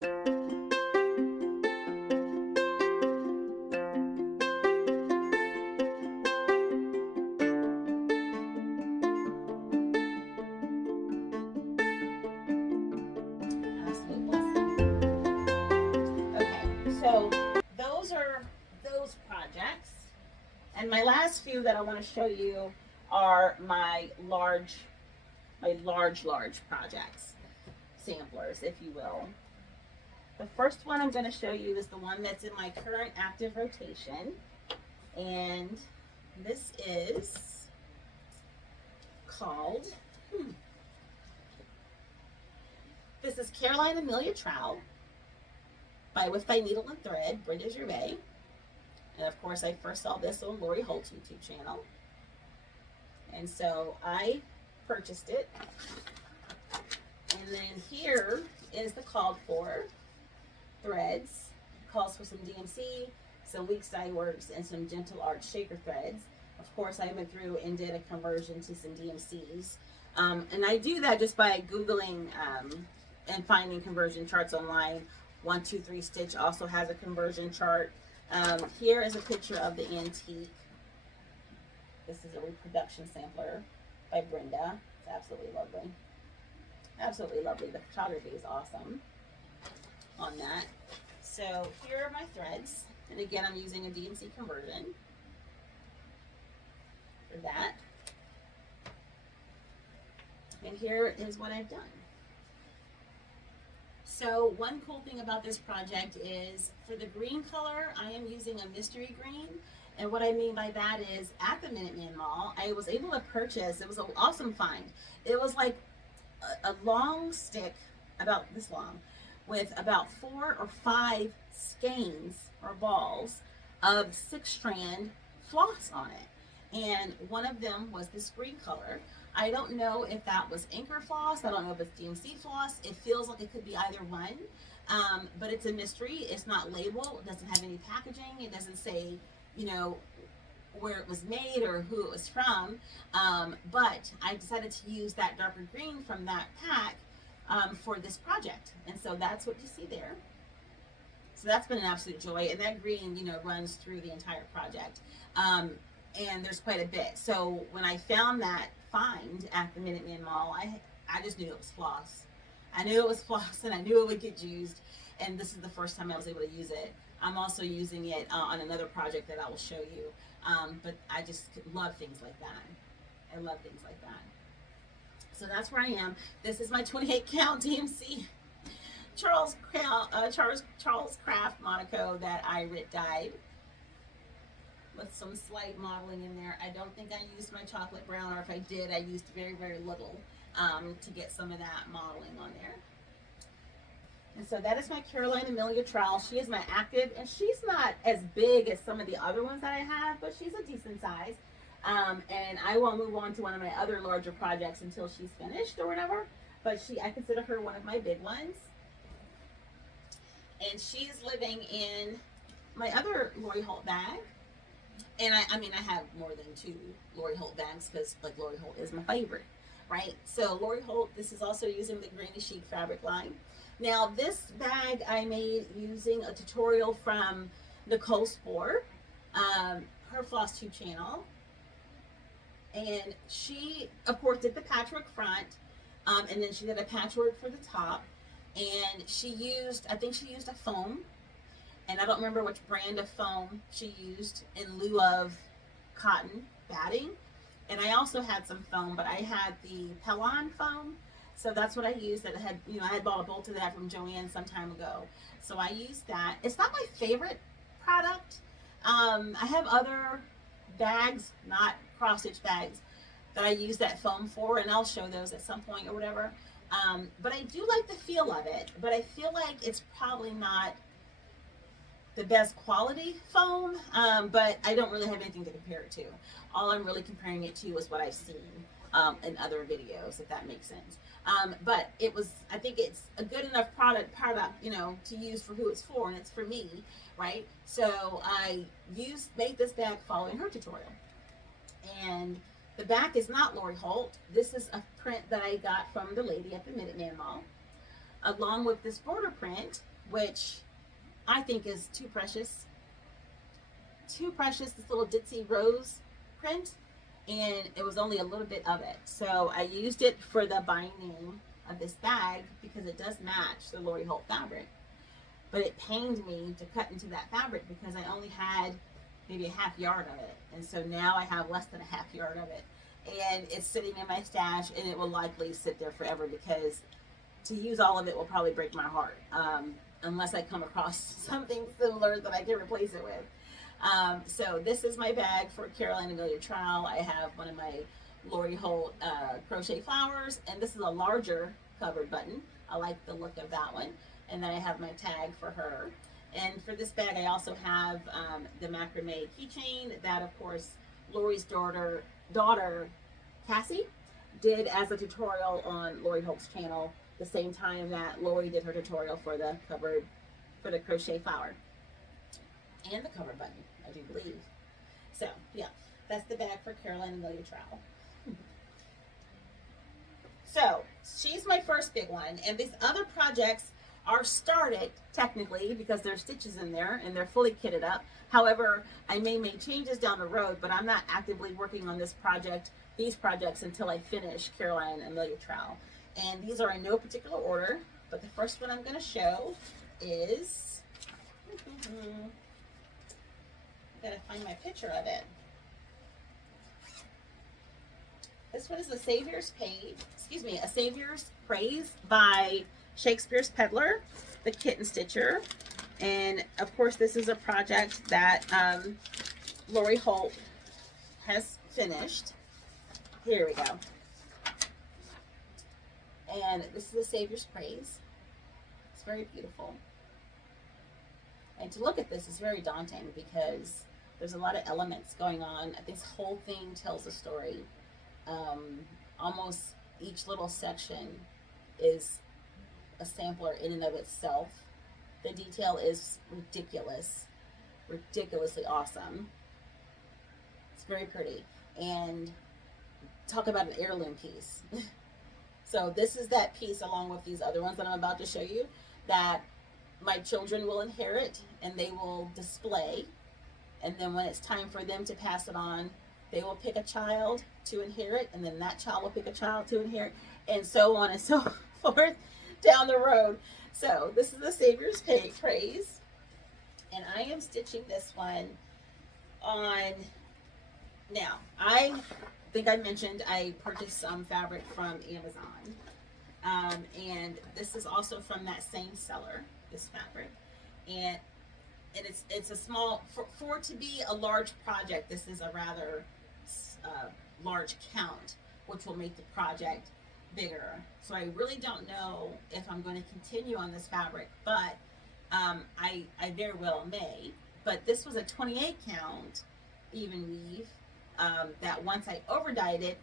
Absolute blessing. Okay, so those are those projects. And my last few that I want to show you are my large projects, samplers, if you will. The first one I'm going to show you is the one that's in my current active rotation. And this is called, this is Caroline Amelia Trowel by WIP by Needle and Thread, Brenda Gervais. And of course, I first saw this on Lori Holt's YouTube channel. And so I purchased it. And then here is the called for threads. Calls for some DMC, some weak side works, and some gentle art shaker threads. Of course, I went through and did a conversion to some DMCs. And I do that just by Googling and finding conversion charts online. 123 Stitch also has a conversion chart. Here is a picture of the antique. This is a reproduction sampler by Brenda. It's absolutely lovely. Absolutely lovely. The photography is awesome on that. So here are my threads. And again, I'm using a DMC conversion for that. And here is what I've done. So one cool thing about this project is for the green color, I am using a mystery green. And what I mean by that is at the Minuteman Mall, I was able to purchase, it was an awesome find. It was like a long stick, about this long, with about 4 or 5 skeins or balls of 6-strand floss on it. And one of them was this green color. I don't know if that was anchor floss. I don't know if it's DMC floss. It feels like it could be either one, but it's a mystery. It's not labeled. It doesn't have any packaging. It doesn't say, you know, where it was made or who it was from. But I decided to use that darker green from that pack for this project. And so that's what you see there. So that's been an absolute joy. And that green, you know, runs through the entire project. And there's quite a bit. So when I found that find at the Minuteman Mall, I just knew it was floss. I knew it was floss and I knew it would get used. And this is the first time I was able to use it. I'm also using it on another project that I will show you. But I just love things like that. I love things like that. So that's where I am. This is my 28 count DMC Charles Craft Monaco that I dyed with some slight modeling in there. I don't think I used my chocolate brown, or if I did, I used very, very little to get some of that modeling on there. And so that is my Caroline Amelia Trowel. She is my active, and she's not as big as some of the other ones that I have, but she's a decent size. And I will move on to one of my other larger projects until she's finished or whatever. But I consider her one of my big ones. And she's living in my other Lori Holt bag. And I mean, I have more than 2 Lori Holt bags because, like, Lori Holt is my favorite, right? So Lori Holt, this is also using the Granny Chic fabric line. Now, this bag I made using a tutorial from Nicole Spohr, her Flosstube channel. And she, of course, did the patchwork front, and then she did a patchwork for the top. And she used, I think she used a foam. And I don't remember which brand of foam she used in lieu of cotton batting. And I also had some foam, but I had the Pellon foam. So that's what I used. That I had, you know, I had bought a bolt of that from Joann some time ago. So I used that. It's not my favorite product. I have other bags, not cross-stitch bags, that I use that foam for, and I'll show those at some point or whatever. But I do like the feel of it, but I feel like it's probably not the best quality foam, but I don't really have anything to compare it to. All I'm really comparing it to is what I've seen in other videos, if that makes sense. But it was, I think it's a good enough product, you know, to use for who it's for, and it's for me, right? So I made this bag following her tutorial. And the back is not Lori Holt. This is a print that I got from the lady at the Minuteman Mall. along with this border print, which I think is too precious. Too precious, this little ditzy rose print, and it was only a little bit of it. So I used it for the binding of this bag because it does match the Lori Holt fabric. But it pained me to cut into that fabric because I only had maybe a half yard of it. And so now I have less than a half yard of it. And it's sitting in my stash, and it will likely sit there forever because to use all of it will probably break my heart. Unless I come across something similar that I can replace it with. So this is my bag for Caroline Amelia Trowel. I have one of my Lori Holt crochet flowers, and this is a larger covered button. I like the look of that one. And then I have my tag for her. And for this bag, I also have the macrame keychain that, of course, Lori's daughter Cassie did as a tutorial on Lori Holt's channel the same time that Lori did her tutorial for the crochet flower and the cover button, I do believe. So yeah, that's the bag for Caroline Amelia Trowel. So she's my first big one, and these other projects are started technically because there's stitches in there and they're fully kitted up. However, I may make changes down the road, but I'm not actively working on these projects until I finish Caroline Amelia Trowel. And these are in no particular order, but the first one I'm going to show is, I gotta find my picture of it. This one is a Saviour's Praise by Shakespeare's Peddler, the Kitten Stitcher. And of course, this is a project that Lori Holt has finished. Here we go. And this is a Saviour's Praise. It's very beautiful. And to look at this is very daunting because there's a lot of elements going on. This whole thing tells a story. Almost each little section is a sampler in and of itself. The detail is ridiculously awesome. It's very pretty. And talk about an heirloom piece. So this is that piece along with these other ones that I'm about to show you that my children will inherit and they will display. And then when it's time for them to pass it on, they will pick a child to inherit, and then that child will pick a child to inherit, and so on and so forth down the road. So this is the Saviour's Praise, and I am stitching this one on, now I think I mentioned I purchased some fabric from Amazon, and this is also from that same seller, this fabric, and it's a small, for it to be a large project, this is a rather large count, which will make the project bigger. So I really don't know if I'm going to continue on this fabric, but I very well may. But this was a 28 count even weave that once I over dyed it,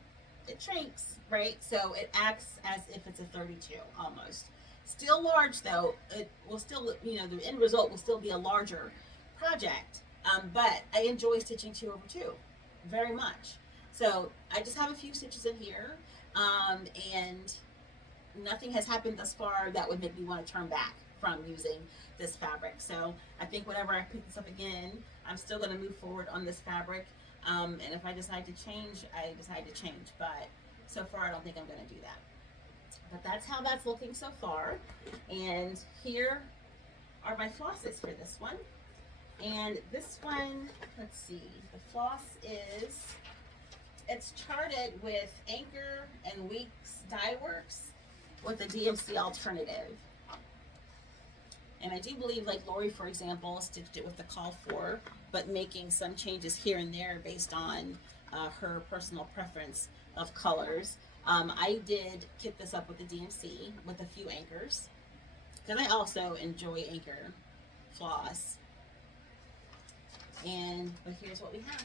it shrinks, right? So it acts as if it's a 32 almost. Still large though, it will still, the end result will still be a larger project. But I enjoy stitching 2/2 very much. So I just have a few stitches in here, and nothing has happened thus far that would make me want to turn back from using this fabric. So I think whenever I pick this up again, I'm still going to move forward on this fabric. And if I decide to change, I decide to change. But so far, I don't think I'm going to do that. But that's how that's looking so far. And here are my flosses for this one. And this one, let's see, the floss it's charted with Anchor and Weeks Dye Works with a DMC alternative. And I do believe, like Lori, for example, stitched it with the Call For, but making some changes here and there based on her personal preference of colors. I did kit this up with the DMC with a few anchors because I also enjoy anchor floss. But here's what we have.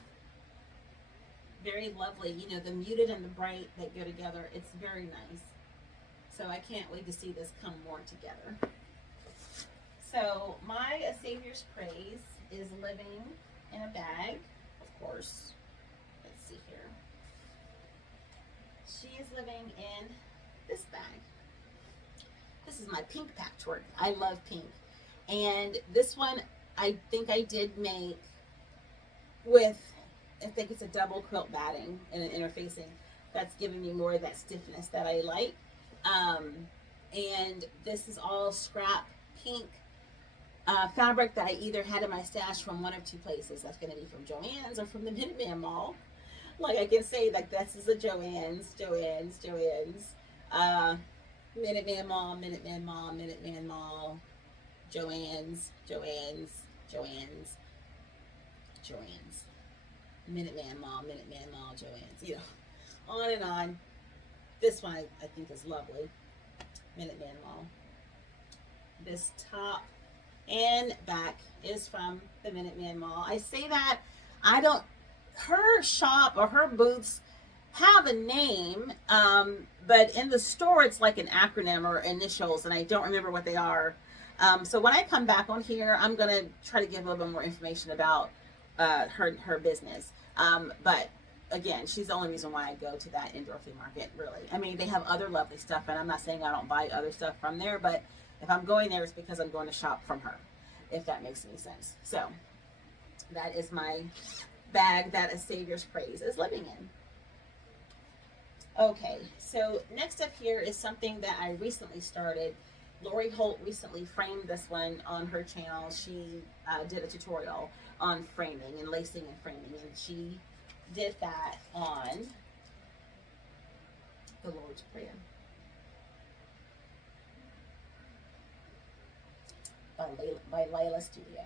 Very lovely, the muted and the bright that go together. It's very nice. So I can't wait to see this come more together. So my Saviour's Praise is living in a bag, of course. Let's see here. She is living in this bag. This is my pink patchwork. I love pink. And this one, I think I did make with, I think it's a double quilt batting and an interfacing. That's giving me more of that stiffness that I like. And this is all scrap pink fabric that I either had in my stash from one of two places. That's going to be from Joann's or from the Minuteman Mall. Like I can say, like this is a Joann's. Minuteman Mall, Minuteman Mall, Minuteman Mall, Joann's, Minuteman Mall, Joann's, you know, on and on. This one I think is lovely. Minuteman Mall. This top and back is from the Minuteman Mall. I say that I don't, her shop or her booths have a name, but in the store it's like an acronym or initials, and I don't remember what they are. So when I come back on here, I'm gonna try to give a little bit more information about her business. But again, she's the only reason why I go to that indoor flea market, really. I mean, they have other lovely stuff, and I'm not saying I don't buy other stuff from there, but if I'm going there, it's because I'm going to shop from her, if that makes any sense. So that is my bag that a Saviour's Praise is living in. Okay, so next up here is something that I recently started. Lori Holt recently framed this one on her channel. She did a tutorial on framing and lacing and framing, and she did that on the Lord's Prayer by Layla Studio.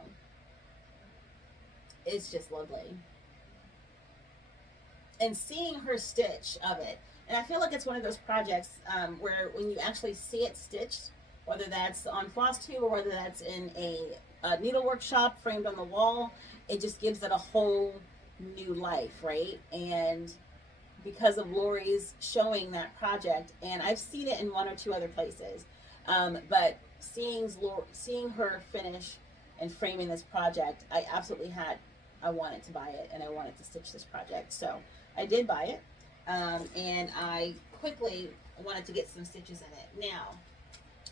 It's just lovely. And seeing her stitch of it, and I feel like it's one of those projects where when you actually see it stitched, whether that's on Flosstube or whether that's in a needlework shop framed on the wall, it just gives it a whole new life, right? And because of Lori's showing that project, and I've seen it in one or two other places, but seeing her finish and framing this project, I wanted to buy it, and I wanted to stitch this project. So I did buy it, and I quickly wanted to get some stitches in it. Now,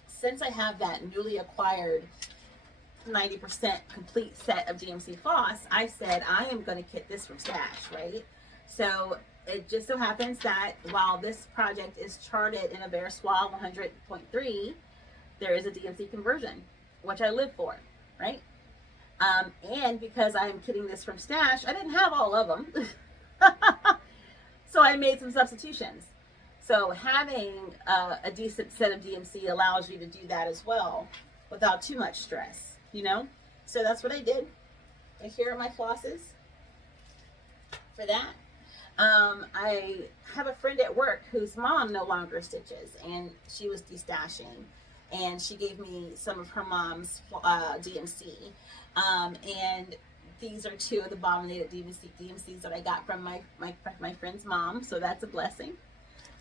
since I have that newly acquired 90% complete set of DMC floss, I said I am going to kit this from stash, right? So it just so happens that while this project is charted in a Verswall 100.3, there is a DMC conversion, which I live for, right? And because I'm kitting this from stash, I didn't have all of them. So I made some substitutions. So having a decent set of DMC allows you to do that as well without too much stress, you know? So that's what I did. And here are my flosses for that. I have a friend at work whose mom no longer stitches, and she was destashing, and she gave me some of her mom's DMC. And these are two of the abominated DMCs that I got from my friend's mom, so that's a blessing.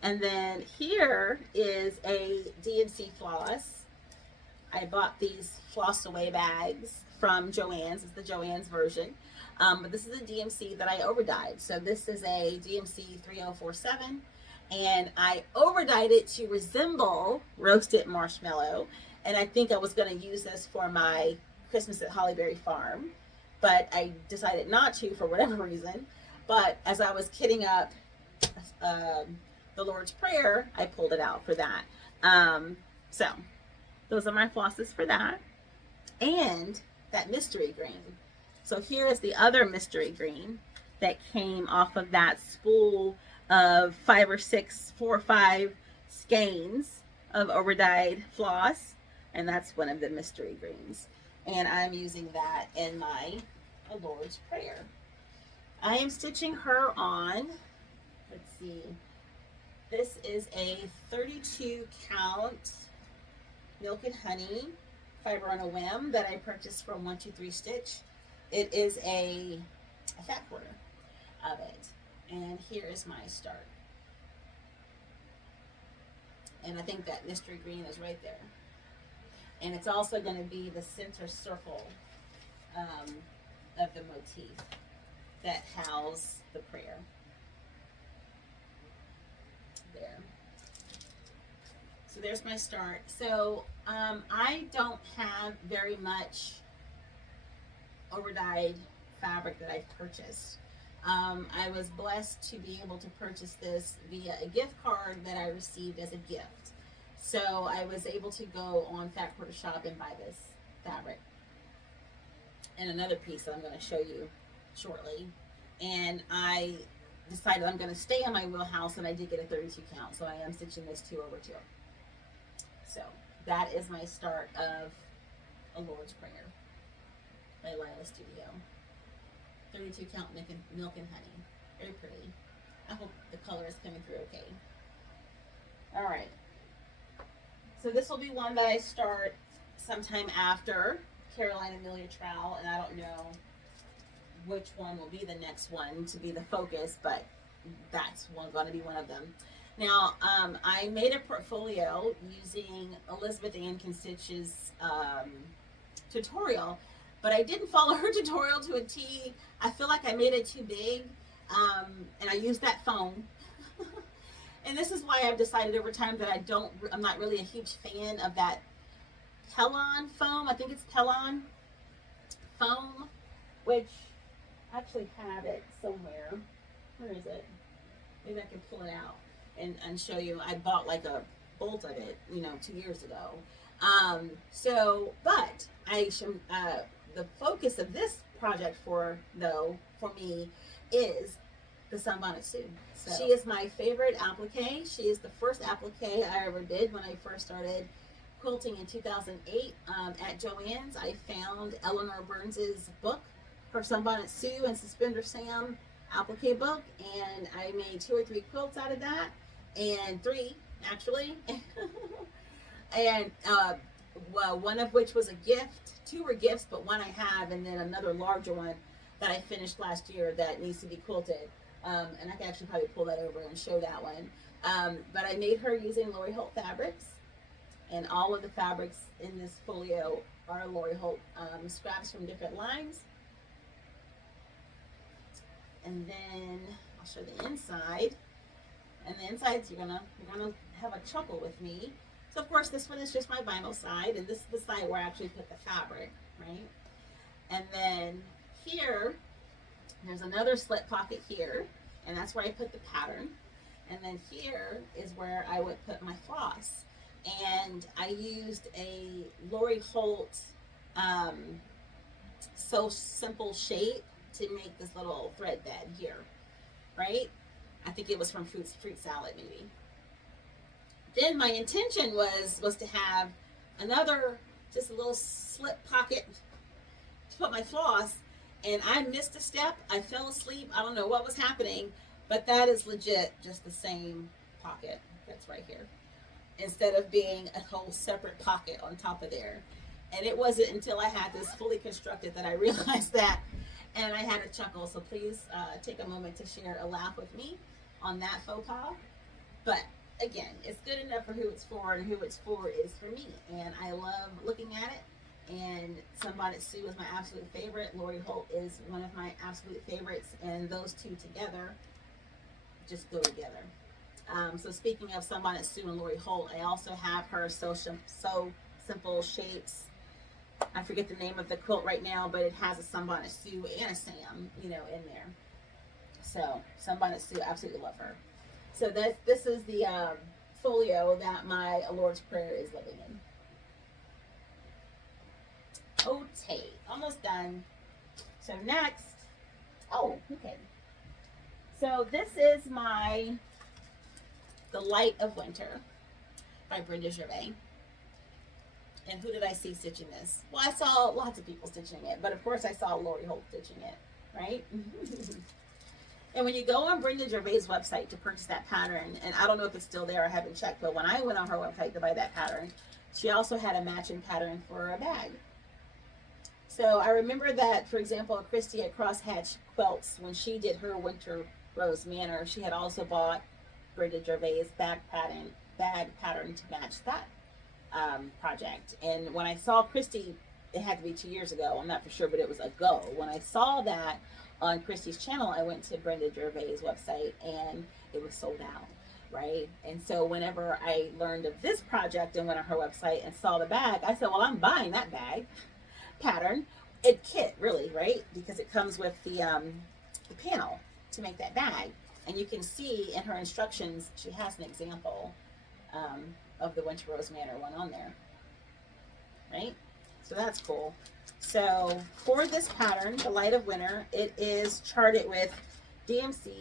And then here is a DMC floss. I bought these floss away bags from Joann's. It's the Joann's version. But this is a DMC that I overdyed. So this is a DMC 3047. And I overdyed it to resemble roasted marshmallow. And I think I was going to use this for my Christmas at Hollyberry Farm. But I decided not to for whatever reason. But as I was kitting up the Lord's Prayer, I pulled it out for that. So those are my flosses for that. And that mystery green. So here is the other mystery green that came off of that spool of 5 or 6, 4 or 5 skeins of overdyed floss. And that's one of the mystery greens. And I'm using that in my Lord's Prayer. I am stitching her on, let's see, this is a 32 count Milk and Honey fiber on a whim that I purchased from 123 Stitch. It is a fat quarter of it. And here is my start. And I think that mystery green is right there. And it's also going to be the center circle of the motif that houses the prayer. There. So there's my start. So I don't have very much overdyed fabric that I've purchased. I was blessed to be able to purchase this via a gift card that I received as a gift. So I was able to go on Fat Quarter Shop and buy this fabric. And another piece that I'm going to show you shortly. And I decided I'm going to stay in my wheelhouse, and I did get a 32 count. So I am stitching this 2 over 2. So that is my start of A Lord's Prayer by Lila Studio. 32 count milk and honey. Very pretty. I hope the color is coming through okay. All right. So this will be one that I start sometime after Caroline Amelia trowel, and I don't know which one will be the next one to be the focus, but that's going to be one of them. Now, I made a portfolio using Elizabeth Ann Kinstitch's tutorial, but I didn't follow her tutorial to a T. I feel like I made it too big, and I used that foam. And this is why I've decided over time that I'm not really a huge fan of that Pellon foam. I think it's Pellon foam, which I actually have it somewhere. Where is it? Maybe I can pull it out and show you. I bought like a bolt of it, 2 years ago. But the focus of this project for me is the Sunbonnet Sue. So she is my favorite applique. She is the first applique I ever did when I first started quilting in 2008 at Joann's. I found Eleanor Burns's book, her Sunbonnet Sue and Suspender Sam applique book, and I made 2 or 3 quilts out of that, and 3 actually. And one of which was a gift. 2 were gifts, but one I have, and then another larger one that I finished last year that needs to be quilted. And I can actually probably pull that over and show that one. But I made her using Lori Holt fabrics, and all of the fabrics in this folio are Lori Holt scraps from different lines. And then I'll show the inside. And the insides, you're gonna have a chuckle with me. So of course this one is just my vinyl side, and this is the side where I actually put the fabric, right? And then here, there's another slit pocket here, and that's where I put the pattern. And then here is where I would put my floss. And I used a Lori Holt So Simple shape to make this little thread bed here, right? I think it was from fruit salad maybe. Then my intention was to have another, just a little slip pocket to put my floss, and I missed a step. I fell asleep. I don't know what was happening, but that is legit just the same pocket that's right here, instead of being a whole separate pocket on top of there. And it wasn't until I had this fully constructed that I realized that, and I had a chuckle. So please take a moment to share a laugh with me on that faux pas. But again, it's good enough for who it's for, and who it's for is for me. And I love looking at it. And Sunbonnet Sue is my absolute favorite. Lori Holt is one of my absolute favorites. And those two together just go together. So speaking of Sunbonnet Sue and Lori Holt, I also have her So Simple Shapes. I forget the name of the quilt right now, but it has a Sunbonnet Sue and a Sam, in there. So Sunbonnet Sue, absolutely love her. So this is the folio that my Lord's Prayer is living in. Okay, almost done. So next, okay. So this is The Light of Winter by Brenda Gervais. And who did I see stitching this? Well, I saw lots of people stitching it, but of course I saw Lori Holt stitching it, right? And when you go on Brenda Gervais' website to purchase that pattern, and I don't know if it's still there, I haven't checked, but when I went on her website to buy that pattern, she also had a matching pattern for a bag. So I remember that, for example, Christy at Crosshatch Quilts, when she did her Winter Rose Manor, she had also bought Brenda Gervais' bag pattern to match that project. And when I saw Christy, it had to be 2 years ago, I'm not for sure, but it was a go. When I saw that on Christy's channel, I went to Brenda Gervais' website, and it was sold out. right? And so whenever I learned of this project and went on her website and saw the bag, I said, well, I'm buying that bag pattern. It kit, really, right? Because it comes with the panel to make that bag. And you can see in her instructions, she has an example of the Winter Rose Manor one on there, right? So that's cool. So for this pattern, the Light of Winter, it is charted with DMC,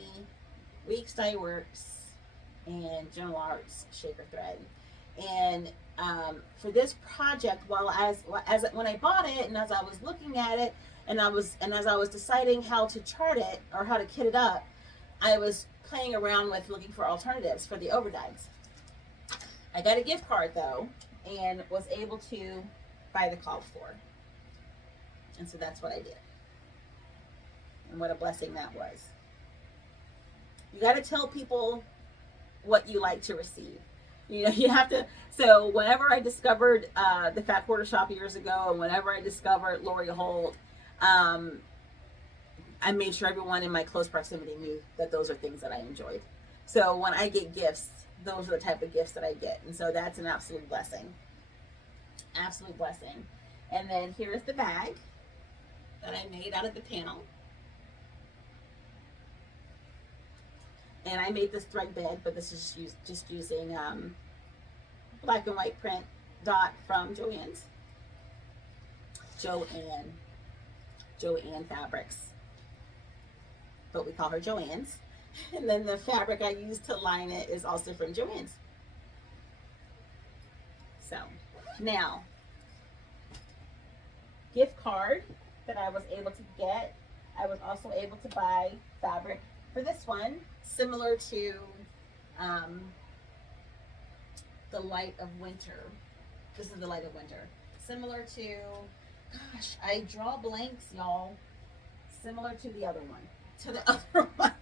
Weeks Dye Works, and General Arts Shaker Thread. And for this project, when I bought it and as I was looking at it and as I was deciding how to chart it or how to kit it up, I was playing around with looking for alternatives for the overdyes. I got a gift card though and was able to buy the called for. And so that's what I did. And what a blessing that was. You got to tell people what you like to receive. You know, you have to. So whenever I discovered the Fat Quarter Shop years ago, and whenever I discovered Lori Holt, I made sure everyone in my close proximity knew that those are things that I enjoyed. So when I get gifts, those are the type of gifts that I get. And so that's an absolute blessing. Absolute blessing. And then here's the bag that I made out of the panel. And I made this thread bed, but this is just using black and white print dot from Joann's. Joanne Fabrics. But we call her Joann's. And then the fabric I used to line it is also from Joann's. So, now, gift card that I was able to get. I was also able to buy fabric for this one, similar to the Light of Winter. This is the Light of Winter. Similar to, gosh, I draw blanks, y'all. Similar to the other one. To the other one.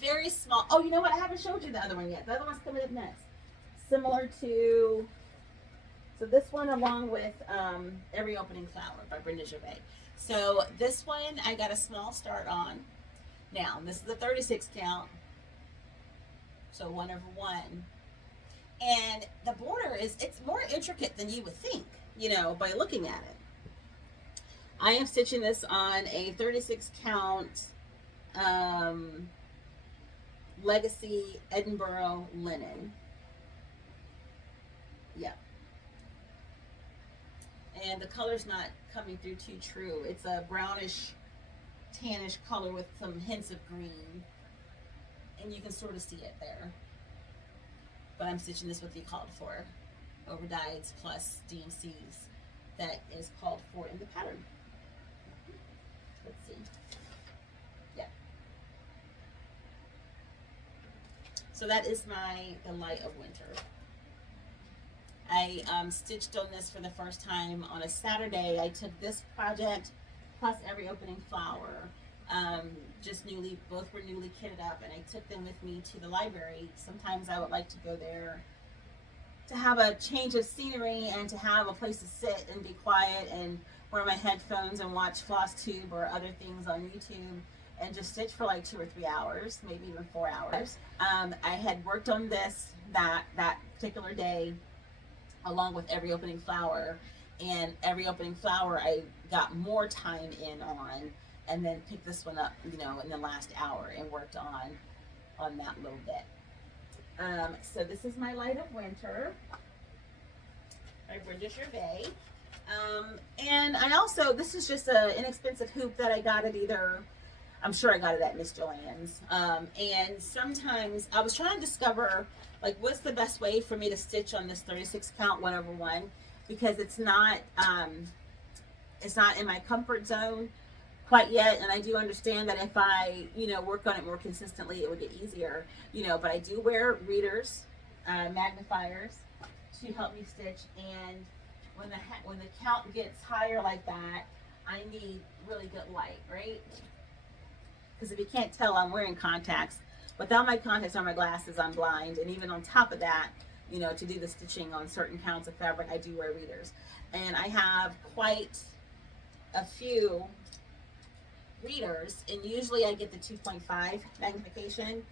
Very small. Oh, you know what? I haven't showed you the other one yet. The other one's coming up next. Similar to, so this one along with Every Opening Flower by Brenda Gervais. So this one I got a small start on. Now, this is the 36 count. So 1/1. And the border it's more intricate than you would think, you know, by looking at it. I am stitching this on a 36 count Legacy Edinburgh linen. Yeah. And the color's not coming through too true. It's a brownish, tannish color with some hints of green. And you can sort of see it there. But I'm stitching this with the called for overdyes plus DMCs that is called for in the pattern. Let's see. Yeah. So that is the Light of Winter. I stitched on this for the first time on a Saturday. I took this project plus Every Opening Flower. Both were newly kitted up, and I took them with me to the library. Sometimes I would like to go there to have a change of scenery and to have a place to sit and be quiet and wear my headphones and watch Flosstube or other things on YouTube and just stitch for like 2 or 3 hours, maybe even 4 hours. I had worked on this that particular day along with Every Opening Flower, and Every Opening Flower I got more time in on, and then picked this one up, you know, in the last hour and worked on that little bit. So this is my Light of Winter by Brenda Gervais. And I also, this is just an inexpensive hoop that I got at I'm sure I got it at Miss Joann's. And sometimes I was trying to discover, like, what's the best way for me to stitch on this 36 count 1/1, because it's not in my comfort zone quite yet. And I do understand that if I, you know, work on it more consistently, it would get easier, you know, but I do wear readers, magnifiers to help me stitch. And when the count gets higher like that, I need really good light, right? Because if you can't tell, I'm wearing contacts. Without my contacts or my glasses, I'm blind. And even on top of that, you know, to do the stitching on certain counts of fabric, I do wear readers. And I have quite a few readers, and usually I get the 2.5 magnification.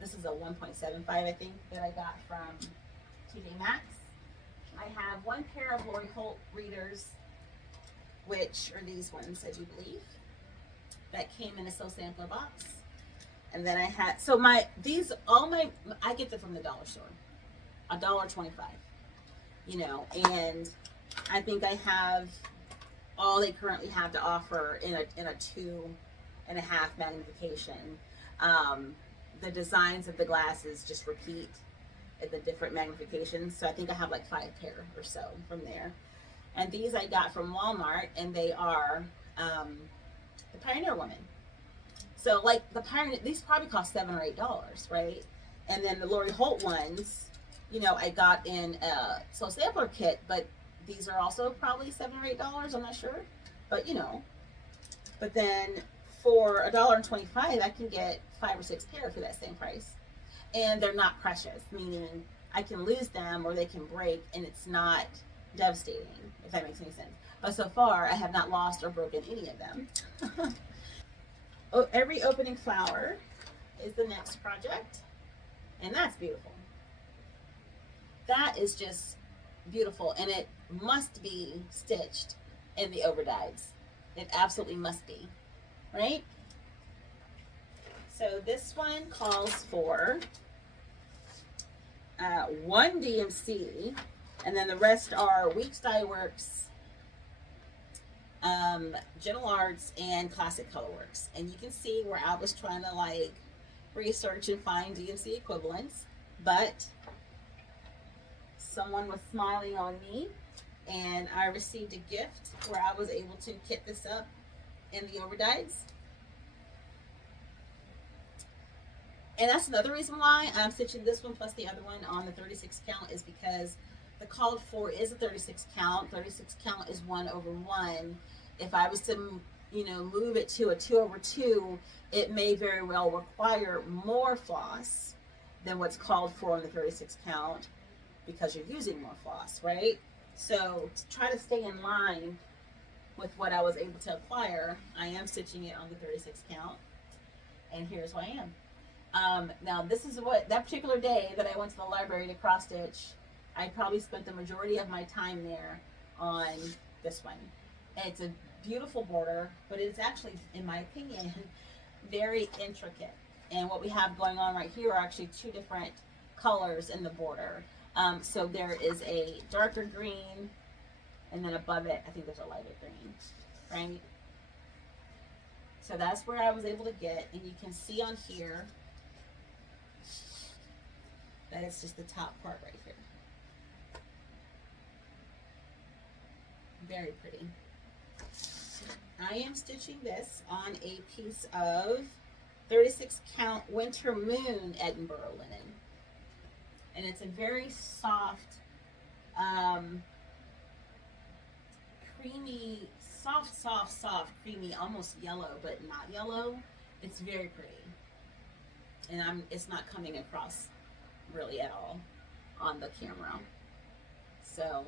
This is a 1.75, I think, that I got from TJ Maxx. I have one pair of Lori Holt readers, which are these ones, I do believe, that came in a sampler box. And then I had, so I get them from the dollar store, $1.25, you know, and I think I have all they currently have to offer in a 2.5 magnification. The designs of the glasses just repeat at the different magnifications. So I think I have like 5 pair or so from there. And these I got from Walmart, and they are the Pioneer Woman. So like the Pioneer, these probably cost $7 or $8, right? And then the Lori Holt ones, you know, I got in a sampler kit, but these are also probably $7 or $8. I'm not sure, but you know. But then for $1.25, I can get 5 or 6 pair for that same price, and they're not precious. Meaning, I can lose them or they can break, and it's not devastating, if that makes any sense. But so far, I have not lost or broken any of them. Oh, every opening flower is the next project, and that's beautiful. That is just beautiful, and it must be stitched in the overdyes. It absolutely must be, right? So this one calls for 1 DMC, and then the rest are Weeks Dye Works, Gentle Arts, and Classic Colorworks. And you can see where I was trying to like research and find DMC equivalents, but someone was smiling on me, and I received a gift where I was able to kit this up in the overdyes. And that's another reason why I'm stitching this one plus the other one on the 36 count, is because the called for is a 36 count. 36 count is 1/1. If I was to, you know, move it to a 2/2, it may very well require more floss than what's called for on the 36 count, because you're using more floss, right? So to try to stay in line with what I was able to acquire, I am stitching it on the 36 count, and here's who I am. Now this is what, that particular day that I went to the library to cross stitch, I probably spent the majority of my time there on this one. And it's a beautiful border, but it's actually, in my opinion, very intricate. And what we have going on right here are actually 2 different colors in the border. So there is a darker green, and then above it, I think there's a lighter green, right? So that's where I was able to get, and you can see on here that it's just the top part right here. Very pretty. I am stitching this on a piece of 36 count Winter Moon Edinburgh linen. And it's a very soft, creamy, soft, creamy, almost yellow, but not yellow. It's very pretty. And it's not coming across really at all on the camera. So,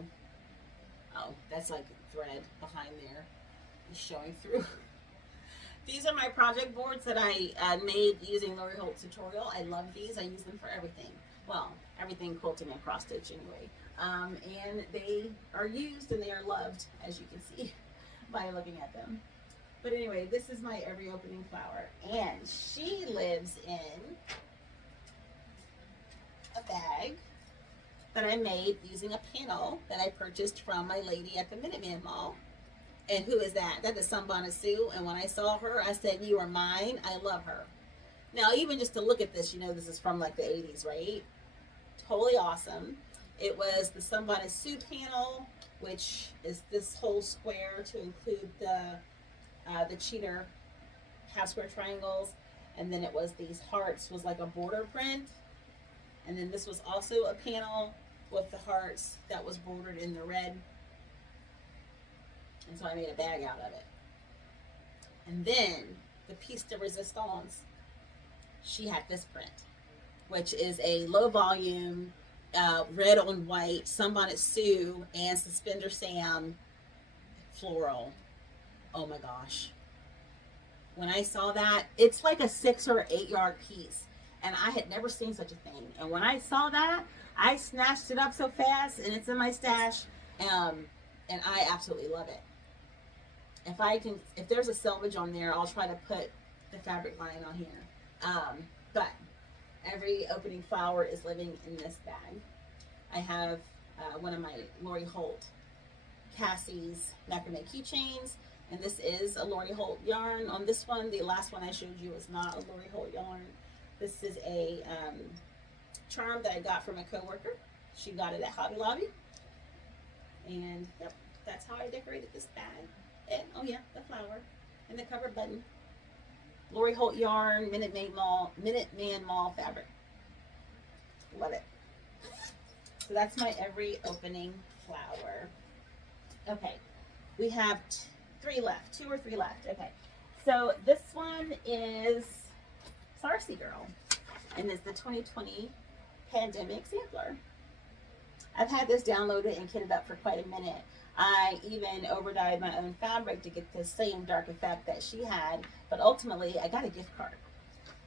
oh, that's like thread behind there showing through. These are my project boards that I made using Lori Holt's tutorial. I love these. I use them for everything. Well, everything quilting and cross stitch anyway. And they are used and they are loved, as you can see by looking at them. But anyway, this is my every opening flower, and she lives in a bag that I made using a panel that I purchased from my lady at the Minuteman Mall. And who is that? That is Sunbonnet Sue. And when I saw her, I said, "You are mine." I love her. Now, even just to look at this, you know, this is from like the 80s, right? Totally awesome. It was the Sunbonnet Sue panel, which is this whole square to include the cheater half square triangles. And then it was these hearts, was like a border print. And then this was also a panel with the hearts that was bordered in the red. And so I made a bag out of it. And then the piece de resistance, she had this print, which is a low volume, red on white, Sunbonnet Sue and Suspender Sam floral. Oh my gosh. When I saw that, it's like a 6 or 8 yard piece. and I had never seen such a thing. And when I saw that, I snatched it up so fast, and it's in my stash, and I absolutely love it. If there's a selvage on there, I'll try to put the fabric line on here. But every opening flower is living in this bag. I have one of my Lori Holt Cassie's macrame keychains, and this is a Lori Holt yarn. On this one, the last one I showed you was not a Lori Holt yarn. This is a charm that I got from a coworker. She got it at Hobby Lobby, and yep, that's how I decorated this bag. And oh yeah, the flower and the cover button. Lori Holt yarn, Minuteman Mall fabric. Love it. So that's my every opening flower. Okay, we have three left, 2 or 3 left. Okay, so this one is Sarcy Girl, and it's the 2020 Pandemic Sampler. I've had this downloaded and kitted up for quite a minute. I even overdyed my own fabric to get the same dark effect that she had, but ultimately I got a gift card.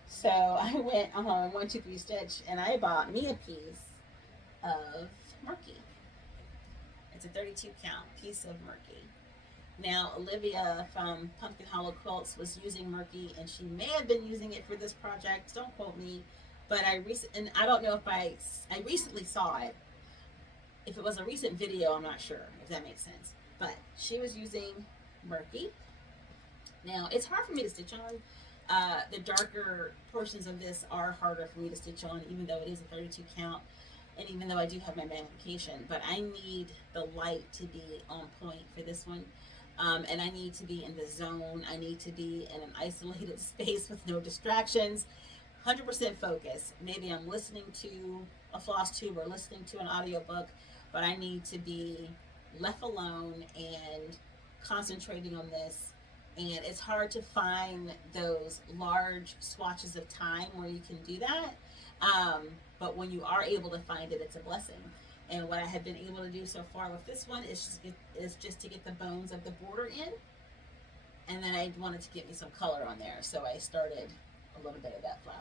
So I went on 1, 2, 3 Stitch, and I bought me a piece of Murky. It's a 32 count piece of Murky. Now Olivia from Pumpkin Hollow Quilts was using Murky, and she may have been using it for this project. Don't quote me, but I don't know if I recently saw it. If it was a recent video, I'm not sure if that makes sense. But she was using Murky. Now, it's hard for me to stitch on. The darker portions of this are harder for me to stitch on, even though it is a 32 count, and even though I do have my magnification. But I need the light to be on point for this one. And I need to be in the zone. I need to be in an isolated space with no distractions. 100% focus. Maybe I'm listening to a Flosstube or listening to an audiobook, but I need to be left alone and concentrating on this. And it's hard to find those large swatches of time where you can do that. But when you are able to find it, it's a blessing. And what I have been able to do so far with this one is just to get the bones of the border in. And then I wanted to get me some color on there, so I started a little bit of that flower.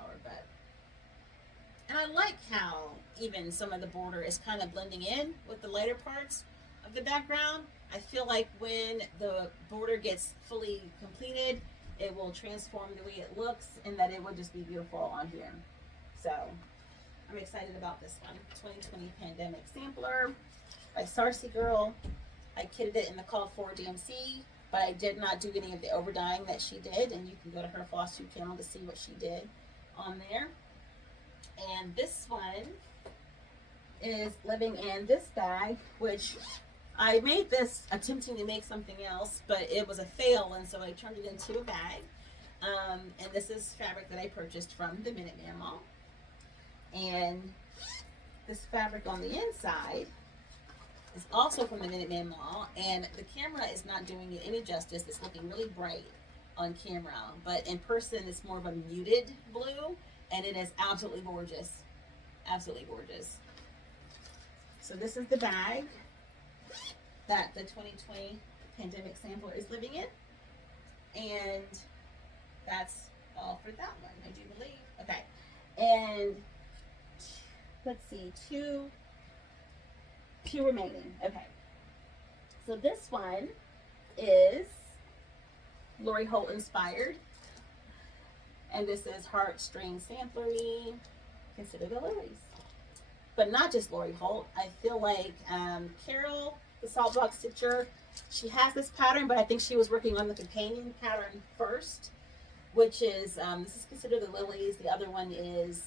And I like how even some of the border is kind of blending in with the lighter parts of the background. I feel like when the border gets fully completed, it will transform the way it looks, and that it will just be beautiful on here. So I'm excited about this one. 2020 Pandemic Sampler by Sarcy Girl. I kitted it in the called for DMC, but I did not do any of the overdying that she did, and you can go to her Flosstube channel to see what she did on there. And this one is living in this bag, which I made this attempting to make something else, but it was a fail, and so I turned it into a bag. And this is fabric that I purchased from the Minuteman Mall. And this fabric on the inside is also from the Minuteman Mall, and the camera is not doing it any justice. It's looking really bright on camera, but in person it's more of a muted blue, and it is absolutely gorgeous. Absolutely gorgeous. So this is the bag that the 2020 Pandemic Sampler is living in, and that's all for that one, I do believe. Okay, and let's see, two remaining. Okay, so this one is Lori Holt inspired, and this is Heartstring Samplery, Consider the Lilies. But not just Lori Holt. I feel like Carol, the Saltbox Stitcher, she has this pattern, but I think she was working on the companion pattern first, which is, this is Consider the Lilies. The other one is,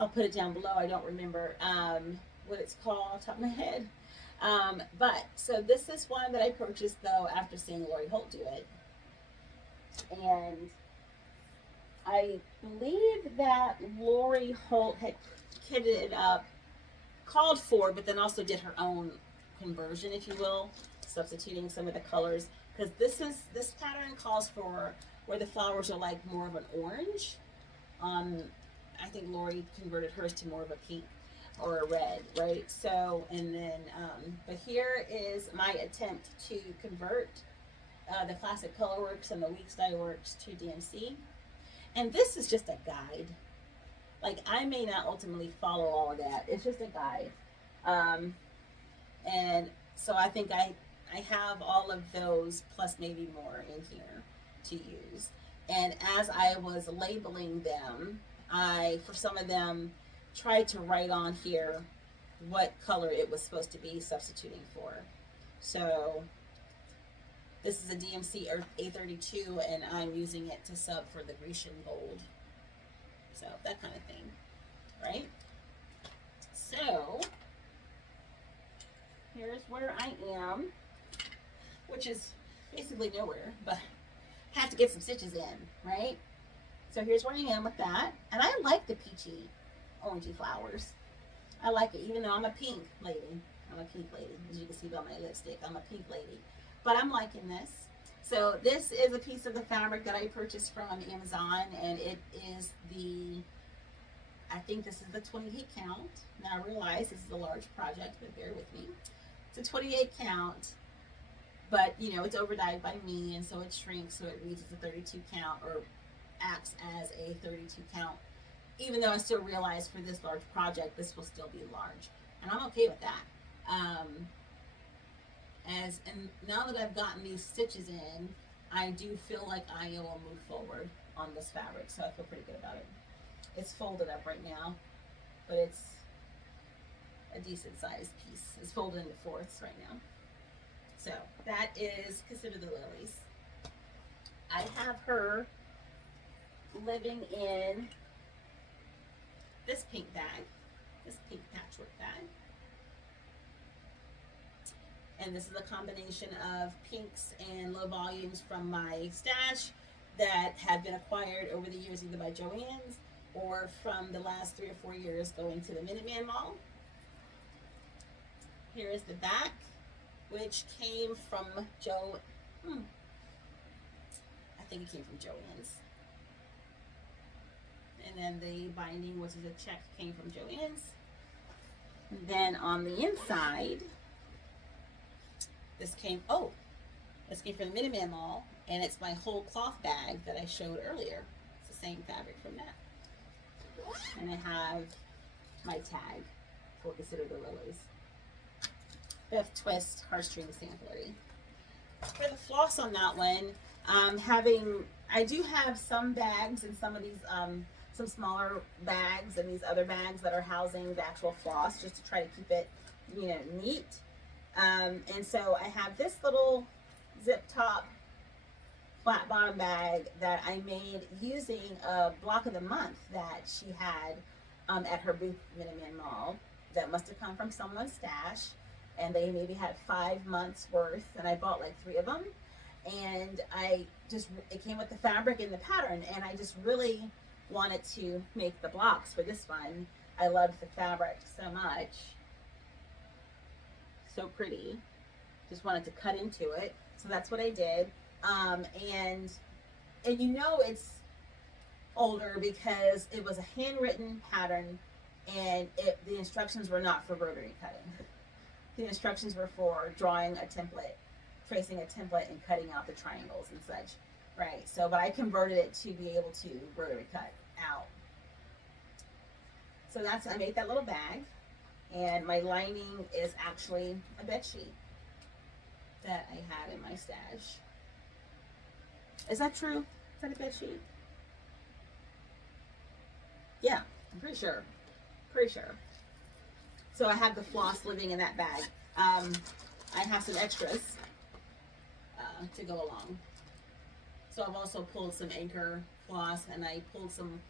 I'll put it down below. I don't remember what it's called off the top of my head. But, so this is one that I purchased, though, after seeing Lori Holt do it. And I believe that Lori Holt had kitted it up, called for, but then also did her own conversion, if you will, substituting some of the colors. Because this pattern calls for where the flowers are like more of an orange. I think Lori converted hers to more of a pink or a red, right? So, and then, but here is my attempt to convert the Classic Colorworks and the Weeks Dye Works to DMC. And this is just a guide. Like, I may not ultimately follow all of that. It's just a guide. And so I think I have all of those plus maybe more in here to use. And as I was labeling them, for some of them, tried to write on here what color it was supposed to be substituting for. So this is a DMC A32, and I'm using it to sub for the Grecian gold. So that kind of thing, right? So here's where I am, which is basically nowhere, but have to get some stitches in, right? So here's where I am with that. And I like the peachy, orangey flowers. I like it, even though I'm a pink lady. I'm a pink lady, as you can see by my lipstick. I'm a pink lady. But I'm liking this. So this is a piece of the fabric that I purchased from Amazon, and it is I think this is the 28 count. Now I realize this is a large project, but bear with me. It's a 28 count, but you know, it's overdyed by me, and so it shrinks, so it reads as a 32 count, or acts as a 32 count. Even though I still realize for this large project, this will still be large, and I'm okay with that. And now that I've gotten these stitches in, I do feel like I will move forward on this fabric, so I feel pretty good about it. It's folded up right now, but it's a decent sized piece. It's folded into fourths right now. So that is Consider the Lilies. I have her living in this pink bag, this pink patchwork bag. And this is a combination of pinks and low volumes from my stash that have been acquired over the years, either by Joann's or from the last 3 or 4 years going to the Minuteman Mall. Here is the back, which came from I think it came from Joann's. And then the binding, which is a check, came from Joann's. And then on the inside, this came from the Minuteman Mall, and it's my whole cloth bag that I showed earlier. It's the same fabric from that. And I have my tag for Consider the Lilies. Beth Twist Heartstring Sampler. For the floss on that one, I do have some bags and some of these, some smaller bags and these other bags that are housing the actual floss, just to try to keep it, you know, neat. And so I have this little zip top flat bottom bag that I made using a block of the month that she had at her booth Minuteman Mall that must have come from someone's stash, and they maybe had 5 months worth, and I bought like 3 of them, and it came with the fabric and the pattern, and I just really wanted to make the blocks for this one. I loved the fabric so much. So pretty. Just wanted to cut into it, so that's what I did. And you know it's older because it was a handwritten pattern, and the instructions were not for rotary cutting. The instructions were for drawing a template, tracing a template, and cutting out the triangles and such, right? So, but I converted it to be able to rotary cut out. So I made that little bag, and my lining is actually a bed sheet that I had in my stash. Is that true? Is that a bed sheet? Yeah, I'm pretty sure. Pretty sure. So I have the floss living in that bag. I have some extras to go along. So I've also pulled some anchor floss, and I pulled some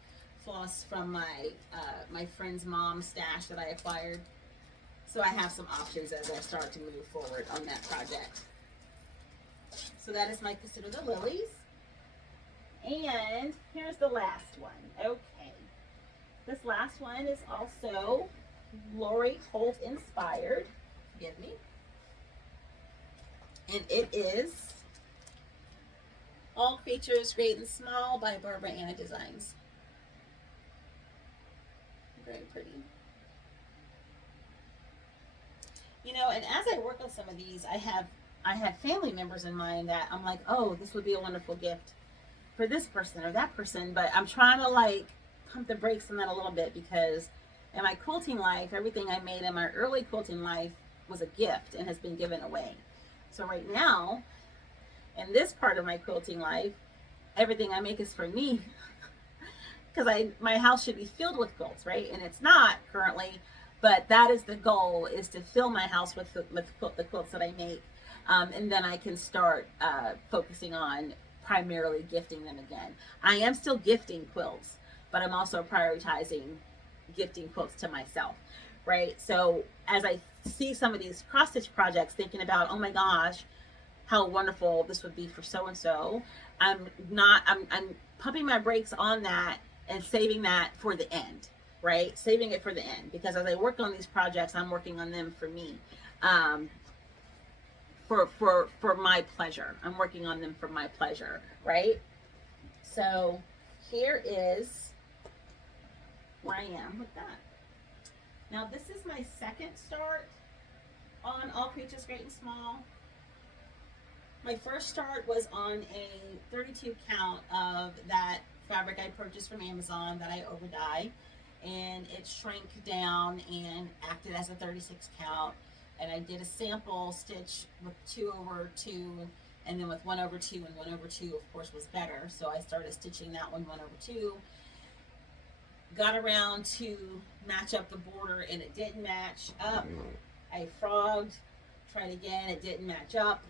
floss from my friend's mom's stash that I acquired. So I have some options as I start to move forward on that project. So that is my Consider the Lilies. And here's the last one. Okay. This last one is also Lori Holt inspired. Forgive me. And it is All Creatures Great and Small by Barbara Anna Designs. Very pretty. You know, and as I work on some of these, I have family members in mind that I'm like, oh, this would be a wonderful gift for this person or that person, but I'm trying to like pump the brakes on that a little bit, because in my quilting life, everything I made in my early quilting life was a gift and has been given away. So right now, in this part of my quilting life, everything I make is for me. Because my house should be filled with quilts, right? And it's not currently, but that is the goal, is to fill my house with the quilts that I make. And then I can start focusing on primarily gifting them again. I am still gifting quilts, but I'm also prioritizing gifting quilts to myself, right? So as I see some of these cross stitch projects, thinking about, oh my gosh, how wonderful this would be for so-and-so, I'm pumping my brakes on that and saving that for the end, right? Saving it for the end, because as I work on these projects, I'm working on them for me, for my pleasure. I'm working on them for my pleasure, right? So here is where I am with that. Now this is my second start on All Creatures Great and Small. My first start was on a 32 count of that fabric I purchased from Amazon that I over dyed, and it shrank down and acted as a 36 count. And I did a sample stitch with 2/2, and then with 1/2, and 1/2 of course was better, so I started stitching that one 1/2. Got around to match up the border and it didn't match up. I frogged, tried again, it didn't match up,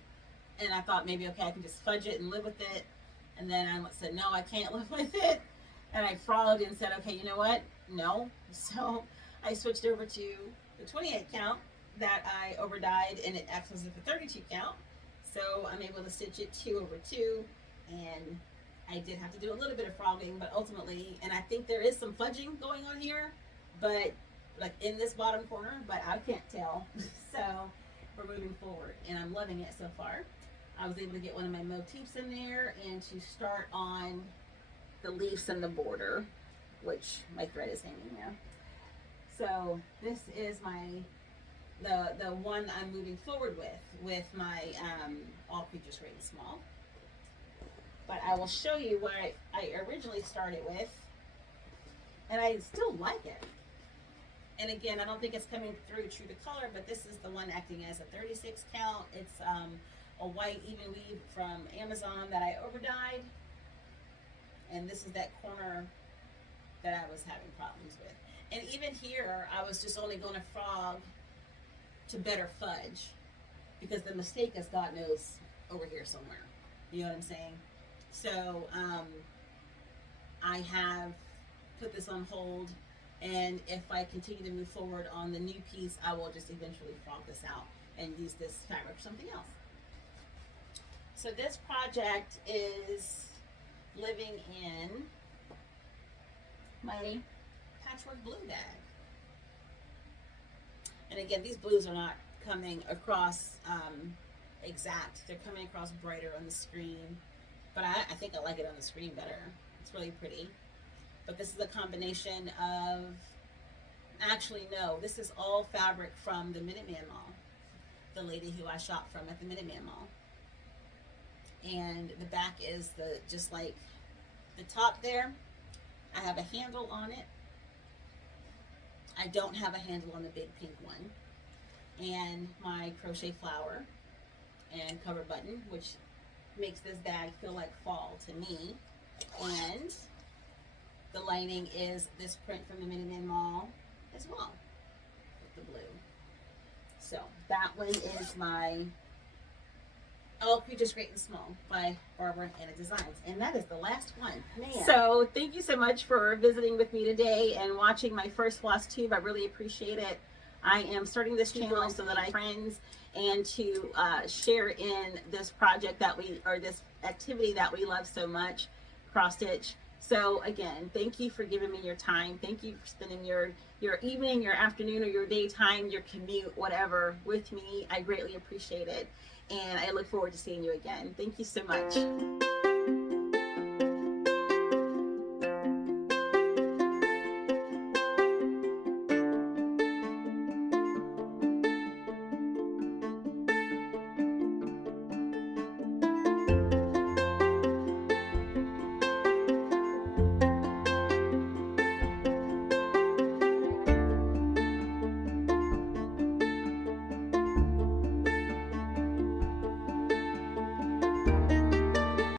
and I thought maybe, okay, I can just fudge it and live with it. And then I said, no, I can't live with it. And I frogged and said, okay, you know what? No. So I switched over to the 28 count that I over dyed, and it acts as if a 32 count. So I'm able to stitch it 2/2, and I did have to do a little bit of frogging, but ultimately, and I think there is some fudging going on here, but like in this bottom corner, but I can't tell. So we're moving forward, and I'm loving it so far. I was able to get one of my motifs in there and to start on the leaves and the border, which my thread is hanging there. So this is the one I'm moving forward with my All Creatures Great and Small. But I will show you what I originally started with, and I still like it. And again, I don't think it's coming through true to color, but this is the one acting as a 36 count. It's a white even weave from Amazon that I over dyed, and this is that corner that I was having problems with. And even here, I was just only going to frog to better fudge, because the mistake is, God knows, over here somewhere. You know what I'm saying? So I have put this on hold, and if I continue to move forward on the new piece, I will just eventually frog this out and use this fabric for something else. So this project is living in my patchwork blue bag. And again, these blues are not coming across exact. They're coming across brighter on the screen. But I think I like it on the screen better. It's really pretty. But this is a combination of, actually no, this is all fabric from the Minuteman Mall. The lady who I shopped from at the Minuteman Mall. And the back is just like the top there. I have a handle on it. I don't have a handle on the big pink one. And my crochet flower and cover button, which makes this bag feel like fall to me. And the lining is this print from the Minuteman Mall as well, with the blue. So that one is my All Creatures Great and Small by Barbara Anna Designs. And that is the last one. Man. So thank you so much for visiting with me today and watching my first Flosstube. I really appreciate it. I am starting this channel so that I friends and to share in this project this activity that we love so much, cross stitch. So again, thank you for giving me your time. Thank you for spending your evening, your afternoon, or your daytime, your commute, whatever, with me. I greatly appreciate it. And I look forward to seeing you again. Thank you so much.